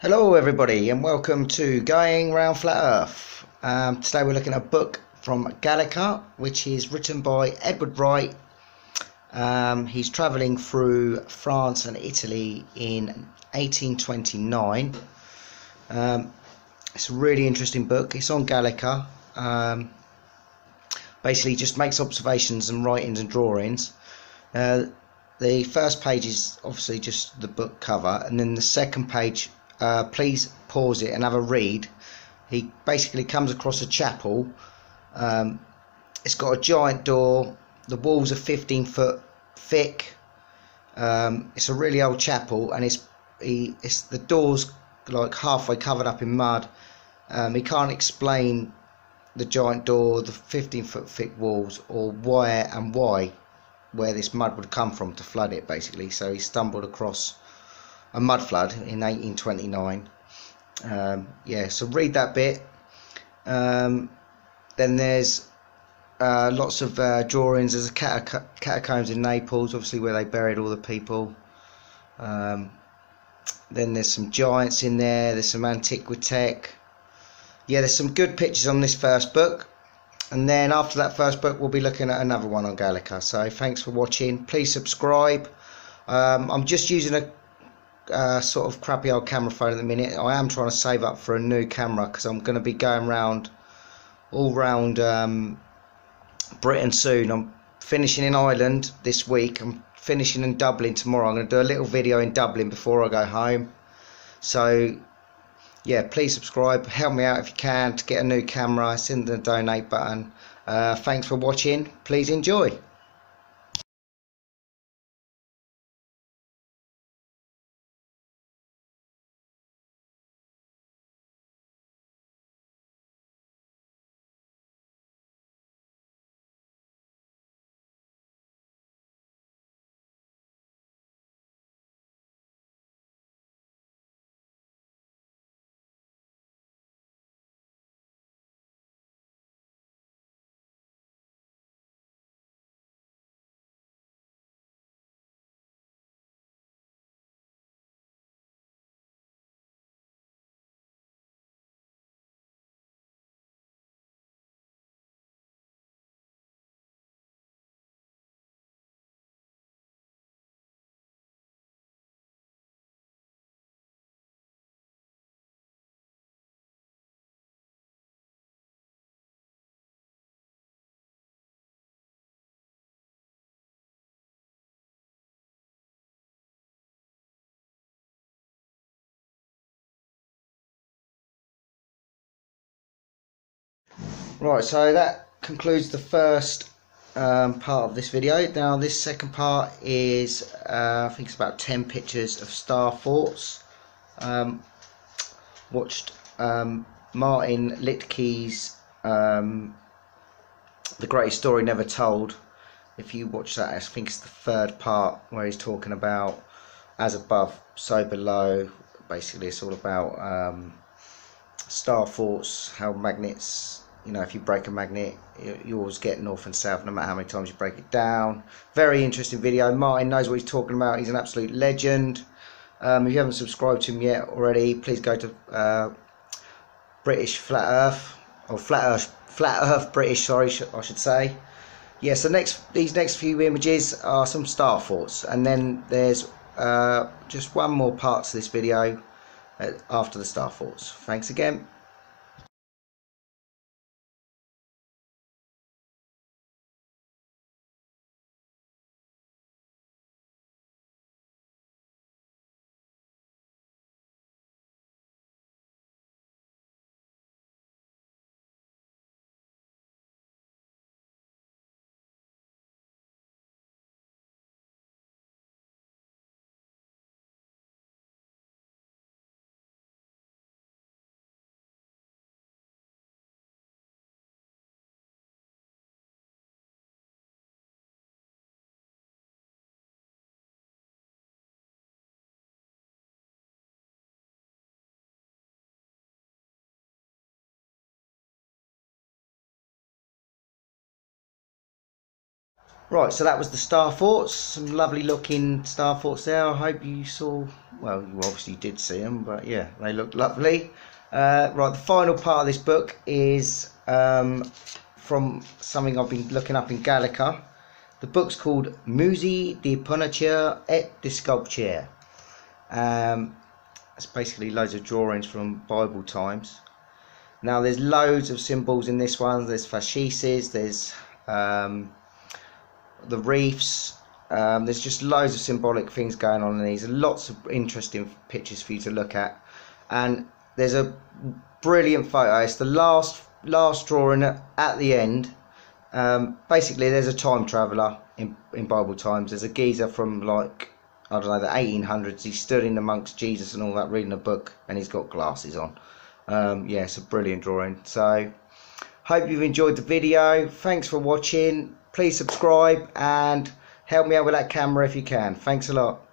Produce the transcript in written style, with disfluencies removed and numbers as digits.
Hello everybody and welcome to Going Round Flat Earth. Today we're looking at a book from Gallica which is written by Edward Wright. He's travelling through France and Italy in 1829. It's a really interesting book. It's on Gallica. Basically just makes observations and writings and drawings. The first page is obviously just the book cover, and then the second page, please pause it and have a read. He basically comes across a chapel. It's got a giant door. The walls are 15 foot thick. It's a really old chapel, and it's the door's like halfway covered up in mud. He can't explain the giant door, the 15 foot thick walls, or where this mud would come from to flood it, basically. So he stumbled across a mud flood in 1829. So read that bit. Then there's lots of drawings. There's a catacombs in Naples, obviously, where they buried all the people. Then there's some giants in there. There's some antiquitech. Yeah, there's some good pictures on this first book. And then after that first book, we'll be looking at another one on Gallica. So thanks for watching. Please subscribe. I'm just using a sort of crappy old camera phone at the minute. I am trying to save up for a new camera because I'm going to be going all round Britain soon. I'm finishing in Ireland this week. I'm finishing in Dublin tomorrow. I'm going to do a little video in Dublin before I go home. So yeah, please subscribe, help me out if you can to get a new camera. It's in the donate button. Thanks for watching, please enjoy. Right, so that concludes the first part of this video. Now this second part is I think it's about 10 pictures of star forts. Watched Martin Littke's The Greatest Story Never Told. If you watch that, I think it's the third part where he's talking about as above, so below. Basically it's all about star forts, how magnets, you know, if you break a magnet, you always get north and south no matter how many times you break it down. Very interesting video. Martin knows what he's talking about. He's an absolute legend. If you haven't subscribed to him yet already, please go to British Flat Earth, or Flat Earth British, sorry, I should say. Yeah, so these next few images are some star forts, and then there's just one more part to this video after the star forts. Thanks again. Right, so that was the star forts, some lovely looking star forts there. I hope you saw well, you obviously did see them, but yeah, they look lovely. Right, the final part of this book is from something I've been looking up in Gallica. The book's called Musée de Peinture et de Sculpture. It's basically loads of drawings from Bible times. Now there's loads of symbols in this one. There's fasces, there's the reefs, there's just loads of symbolic things going on in these. Lots of interesting pictures for you to look at, and there's a brilliant photo. It's the last drawing at the end. Basically there's a time traveller in Bible times. There's a geezer from, like, I don't know, the 1800s. He stood in amongst Jesus and all that, reading a book, and he's got glasses on. Yeah, it's a brilliant drawing. So hope you've enjoyed the video. Thanks for watching. Please subscribe and help me out with that camera if you can. Thanks a lot.